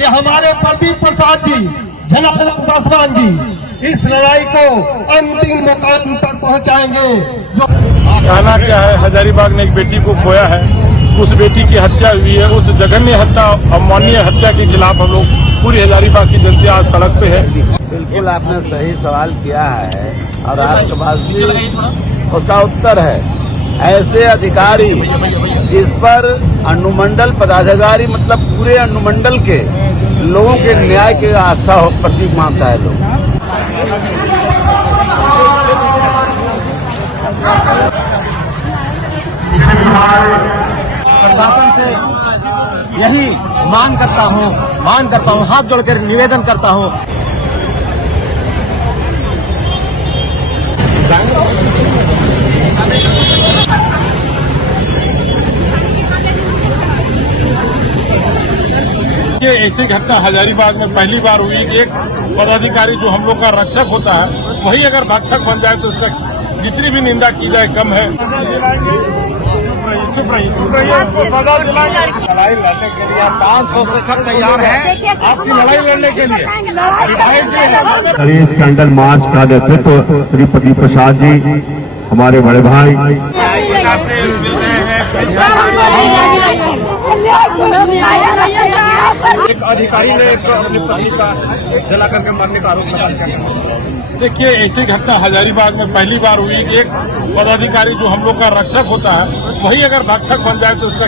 कि हमारे प्रदीप प्रसाद जी, जनार्दन पासवान जी इस लड़ाई को अंतिम मुकाम पर पहुंचाएंगे। जो कहना क्या है, हजारीबाग ने एक बेटी को खोया है, उस बेटी की हत्या हुई है, उस जघन्य हत्या, अमानवीय हत्या के खिलाफ हम लोग पूरी हजारीबाग की जनता आज सड़क पे है। बिल्कुल आपने सही सवाल किया है और आपके पास भी उसका उत्तर है। ऐसे अधिकारी जिस पर अनुमंडल पदाधिकारी मतलब पूरे अनुमंडल के लोगों के न्याय की आस्था हो, प्रतीक मानता है लोग। प्रशासन से यही मांग करता हूं, हाथ जोड़कर निवेदन करता हूं। ये ऐसी घटना हजारीबाग में पहली बार हुई कि एक पदाधिकारी जो हम लोग का रक्षक होता है वही अगर भक्षक बन जाए तो उसका जितनी भी निंदा की जाए कम है। लड़ाई लड़ने के लिए 500 से सब तैयार है आपकी लड़ाई लड़ने के लिए। कल स्कैंडल मार्च का नेतृत्व श्री प्रदीप प्रसाद जी हमारे बड़े भाई एक अधिकारी ने अपनी पत्नी का जला करके मारने का आरोप लगाया। देखिए ऐसी घटना हजारीबाग में पहली बार हुई कि एक पदाधिकारी जो हम लोग का रक्षक होता है वही अगर भक्षक बन जाए तो उसका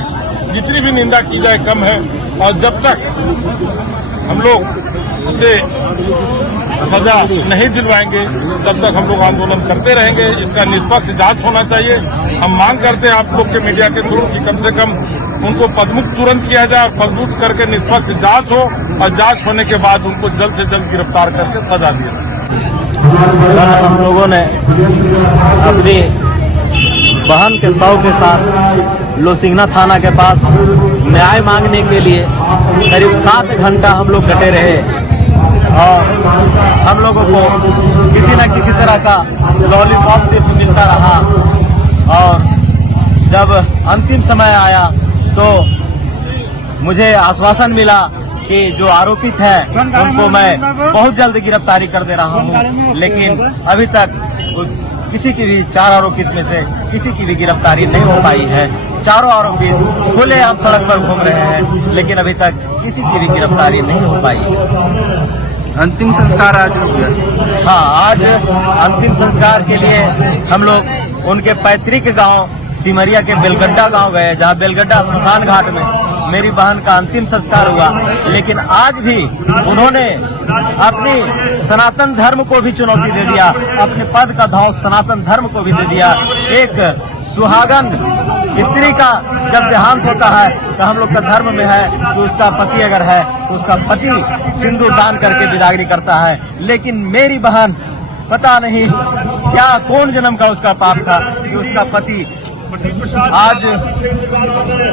जितनी भी निंदा की जाए कम है। और जब तक हम लोग उसे सजा नहीं दिलवाएंगे तब तक हम लोग आंदोलन करते रहेंगे। इसका निष्पक्ष जांच होना चाहिए। हम मांग करते हैं आप लोग के मीडिया के थ्रू कि कम से कम उनको पदमुक्त तुरंत किया जाए, पदमुक्त करके निष्पक्ष जांच हो और जांच होने के बाद उनको जल्द से जल्द गिरफ्तार करके सजा दिया जाए। हम लोगों ने अपनी बहन के शव के साथ लोसिंगना थाना के पास न्याय मांगने के लिए करीब 7 घंटा हम लोग डटे रहे और हम लोगों को किसी न किसी तरह का लॉलीपॉप से मिलता रहा। और जब अंतिम समय आया तो मुझे आश्वासन मिला कि जो आरोपित है उनको मैं बहुत जल्द गिरफ्तारी कर दे रहा हूं, लेकिन अभी तक किसी की भी 4 आरोपित में से किसी की भी गिरफ्तारी नहीं हो पाई है। चारों आरोपित खुलेआम सड़क पर घूम रहे हैं, लेकिन अभी तक किसी की भी गिरफ्तारी नहीं हो पाई। अंतिम संस्कार आज हो गया। हाँ, आज अंतिम संस्कार के लिए हम लोग उनके पैतृक गांव सिमरिया के बेलगड्ढा गांव गए, जहां बेलगड्ढा स्मशान घाट में मेरी बहन का अंतिम संस्कार हुआ। लेकिन आज भी उन्होंने अपनी सनातन धर्म को भी चुनौती दे दिया, अपने पद का धाव सनातन धर्म को भी दे दिया। एक सुहागन स्त्री का जब देहांत होता है तो हम लोग का धर्म में है कि उसका पति अगर है तो उसका पति सिंदूर दान करके विदागरी करता है। लेकिन मेरी बहन पता नहीं क्या कौन जन्म का उसका पाप था कि उसका पति आज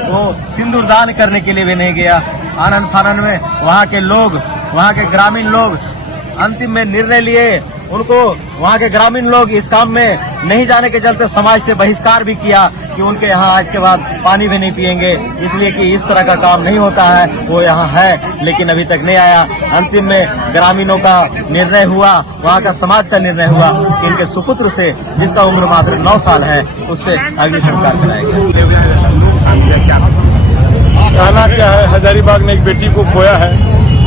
वो सिंदूर दान करने के लिए भी नहीं गया। आनंद फानंद में वहाँ के लोग, वहाँ के ग्रामीण लोग अंतिम में निर्णय लिए। उनको वहाँ के ग्रामीण लोग इस काम में नहीं जाने के चलते समाज से बहिष्कार भी किया कि उनके यहाँ आज के बाद पानी भी नहीं पिएंगे, इसलिए कि इस तरह का काम नहीं होता है। वो यहाँ है लेकिन अभी तक नहीं आया। अंतिम में ग्रामीणों का निर्णय हुआ, वहाँ का समाज का निर्णय हुआ कि इनके सुपुत्र से, जिसका उम्र मात्र 9 साल है, उससे अग्नि संस्कार कराएंगे। कहना क्या है, हजारीबाग ने एक बेटी को खोया है,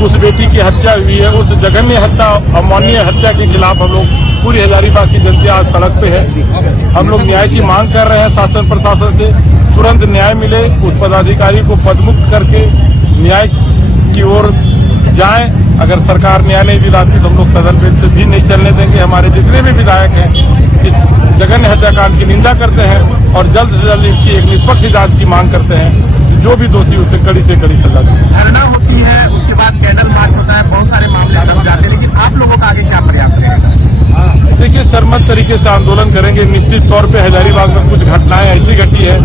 उस बेटी की हत्या हुई है, उस जघन्य हत्या, अमानवीय हत्या के खिलाफ हम लोग पूरी हजारीबाग की जनता आज सड़क पे है। हम लोग न्याय की मांग कर रहे हैं शासन प्रशासन से, तुरंत न्याय मिले, उस पदाधिकारी को पदमुक्त करके न्याय की ओर जाएं। अगर सरकार न्याय नहीं दिलाती तो हम लोग सदन पे से भी नहीं चलने देंगे। हमारे जितने भी विधायक हैं इस जघन्य हत्याकांड की निंदा करते हैं और जल्द से जल्द इसकी एक निष्पक्ष जांच की मांग करते हैं। जो भी दोषी उसे कड़ी से कड़ी सजा दे। धरना होती है, उसके बाद कैंडल मार्च होता है, बहुत सारे मामले हो जाते हैं, लेकिन आप लोगों का आगे क्या प्रयास रहेगा? देखिए, सरमत तरीके से आंदोलन करेंगे। निश्चित तौर पे हजारीबाग में कुछ घटनाएं ऐसी घटी है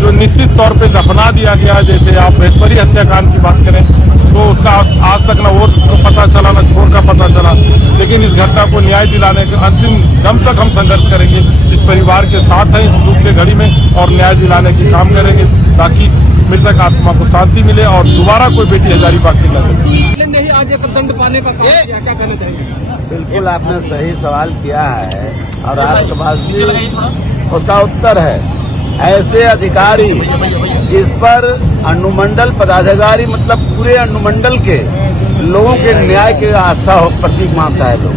जो निश्चित तौर पे दफना दिया गया। जैसे आप भेटपरी हत्याकांड की बात करें तो उसका आज तक न वोट को पता चला न छोर का पता चला, लेकिन इस घटना को न्याय दिलाने के अंतिम दम तक हम संघर्ष करेंगे। इस परिवार के साथ हैं इस दुख के घड़ी में और न्याय दिलाने की काम करेंगे ताकि मृतक आत्मा को शांति मिले और दोबारा कोई बेटी हजारीबाग की न लगे। नहीं आज एक दंड पाने का काम किया, क्या कहना चाहेंगे? बिल्कुल आपने सही सवाल किया है और आपके पास भी उसका उत्तर है। ऐसे अधिकारी जिस पर अनुमंडल पदाधिकारी मतलब पूरे अनुमंडल के लोगों के न्याय की आस्था हो प्रतीक मानता है लोग।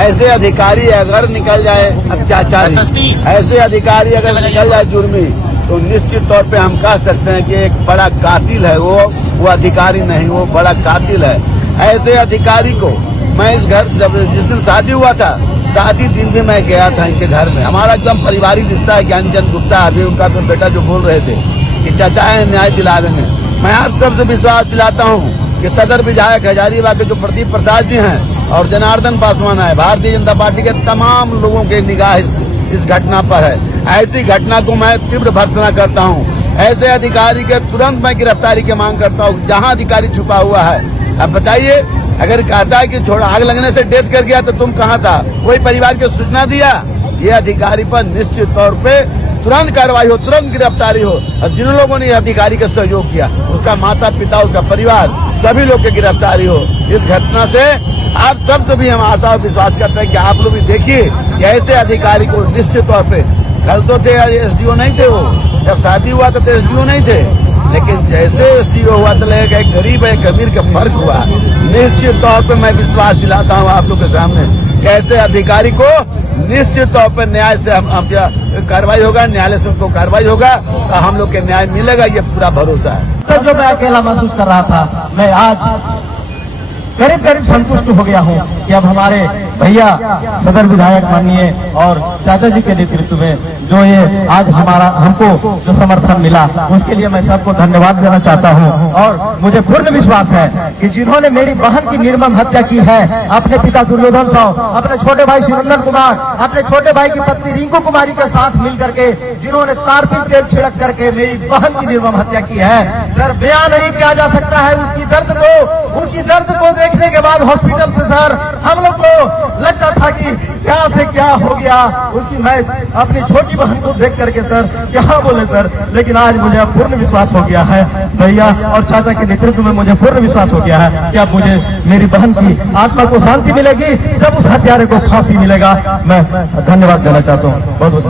ऐसे अधिकारी अगर निकल जाए अत्याचारी, ऐसे अधिकारी अगर निकल जाए जुर्मी, तो निश्चित तौर पे हम कह सकते हैं कि एक बड़ा कातिल है वो अधिकारी नहीं, वो बड़ा कातिल है। ऐसे अधिकारी को मैं इस घर जब जिस दिन शादी हुआ था, शादी दिन भी मैं गया था इनके घर में। हमारा एकदम पारिवारिक रिश्ता है। ज्ञानचंद गुप्ता अभी उनका बेटा जो बोल रहे थे कि चाचा है न्याय दिलावेंगे, मैं आप सबसे विश्वास दिलाता हूँ कि सदर विधायक हजारीबाग के जो प्रदीप प्रसाद जी हैं और जनार्दन पासवान है, भारतीय जनता पार्टी के तमाम लोगों के निगाह इस घटना पर है। ऐसी घटना को मैं तीव्र भर्त्सना करता हूँ। ऐसे अधिकारी के तुरंत मैं गिरफ्तारी की मांग करता हूँ जहाँ अधिकारी छुपा हुआ है। अब बताइए, अगर कहता है कि छोड़ा आग लगने से डेथ कर गया तो तुम कहाँ था? कोई परिवार को सूचना दिया? ये अधिकारी पर निश्चित तौर पे तुरंत कार्रवाई हो, तुरंत गिरफ्तारी हो। और जिन लोगों ने अधिकारी का सहयोग किया, उसका माता पिता, उसका परिवार, सभी लोग की गिरफ्तारी हो। इस घटना से आप सबसे भी हम आशा और विश्वास करते हैं कि आप लोग भी देखिए कि ऐसे अधिकारी को निश्चित तौर पे, कल तो थे एसडीओ नहीं थे, वो जब शादी हुआ तो एसडीओ नहीं थे, लेकिन जैसे एसडीओ हुआ तो लगेगा एक गरीब एक अमीर का फर्क हुआ। निश्चित तौर पे मैं विश्वास दिलाता हूँ आप लोग के सामने कि ऐसे अधिकारी को निश्चित तौर पर न्याय से हम कार्रवाई होगा, न्यायालय से उनको कार्रवाई होगा तो हम लोग के न्याय मिलेगा, ये पूरा भरोसा है। तो जो मैं अकेला महसूस कर रहा था, मैं आज करीब करीब संतुष्ट हो गया हूँ कि अब हमारे भैया सदर विधायक माननीय और चाचा जी के नेतृत्व में जो ये आज हमको जो समर्थन मिला, उसके लिए मैं सबको धन्यवाद देना चाहता हूँ। और मुझे पूर्ण विश्वास है कि जिन्होंने मेरी बहन की निर्मम हत्या की है, अपने पिता दुर्योधन साव, अपने छोटे भाई शिवरंजन कुमार, अपने छोटे भाई की पत्नी रिंकू कुमारी के साथ मिल करके जिन्होंने तारपीन तेल छिड़क करके मेरी बहन की निर्मम हत्या की है, सर बयान नहीं किया जा सकता है उसकी दर्द को देखने के बाद हॉस्पिटल से सर हम लोग को लगता था कि क्या से क्या हो गया। उसकी मैं अपनी छोटी बहन को देख करके सर क्या बोले सर, लेकिन आज मुझे पूर्ण विश्वास हो गया है, भैया और चाचा के नेतृत्व में मुझे पूर्ण विश्वास हो गया है कि अब मुझे मेरी बहन की आत्मा को शांति मिलेगी जब उस हत्यारे को फांसी मिलेगा। मैं धन्यवाद देना चाहता हूँ, बहुत बहुत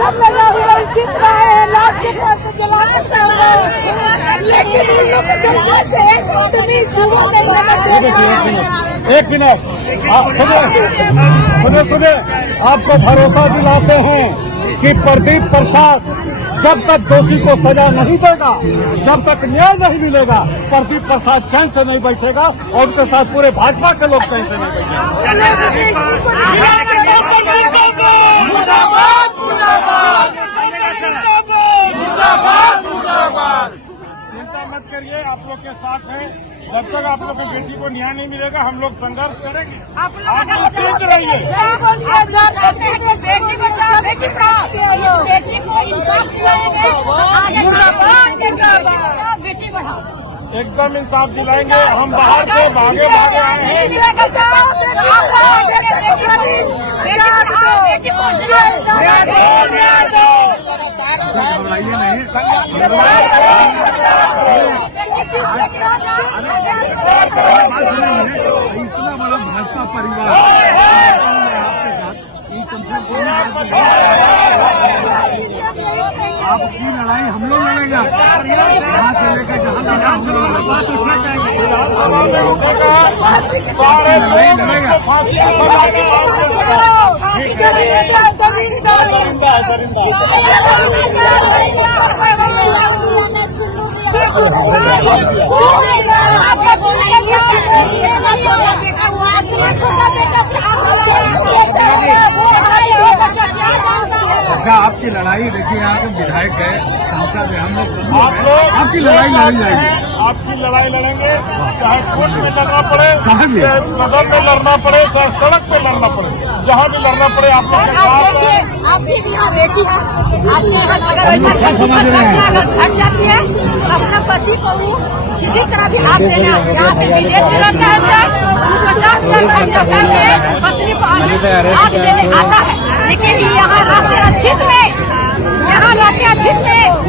सब लगा हुआ स्थित रहा है, लाश के पास से जला लेकिन उन लोग को समाज से एक मिनट सुने, आपको भरोसा दिलाते हैं कि प्रदीप प्रसाद जब तक दोषी को सजा नहीं देगा, जब तक न्याय नहीं मिलेगा, प्रदीप प्रसाद चैन से नहीं बैठेगा और उनके साथ पूरे भाजपा के लोग चैन से नहीं चिंता मत करिए, आप लोग के साथ हैं। जब तक आप लोग की बेटी को न्याय नहीं मिलेगा, हम लोग संघर्ष करेंगे। आप लोग सोच रहिए, बेटी बचाओ बेटी पढ़ाओ, बेटी को इंसाफ दिलाएंगे, बेटी बढ़ाओ, एकदम इंसाफ दिलाएंगे। हम बाहर से भागे आए हैं। इतना बड़ा भाजपा परिवार आपकी लड़ाई हम लोग लड़ेंगे, यहाँ से लेकर जहाँ जाना हम लोग आपकी लड़ाई देखिए, यहाँ के विधायक है, सांसद है, हम लोग आपकी लड़ाई लड़ी जाएगी। आपकी लड़ाई लड़ेंगे, चाहे कोर्ट में लड़ना पड़े, चाहे सदन में लड़ना पड़े, चाहे सड़क पे लड़ना पड़े, जहाँ भी लड़ना पड़े आप लोग के साथ हैं। आपकी भी यहाँ बेटी है, आपके अगर हट जाती है अपना पति को किसी तरह भी आप देना, यहाँ से विदेश में रहता है सर, 50,000 खर्चा करके पत्नी को आप देने आता है, लेकिन यहाँ राष्ट्रीय में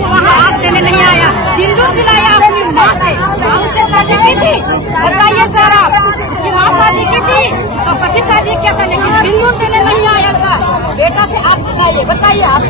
वहाँ आप देने नहीं आया। सिंदूर दिलाया अपनी माँ से, उससे शादी की थी, बताइए सर आप, उसकी माँ शादी की थी तो पति शादी किया था, लेकिन सिंदूर देने नहीं आया सर। बेटा से आप बताइए आप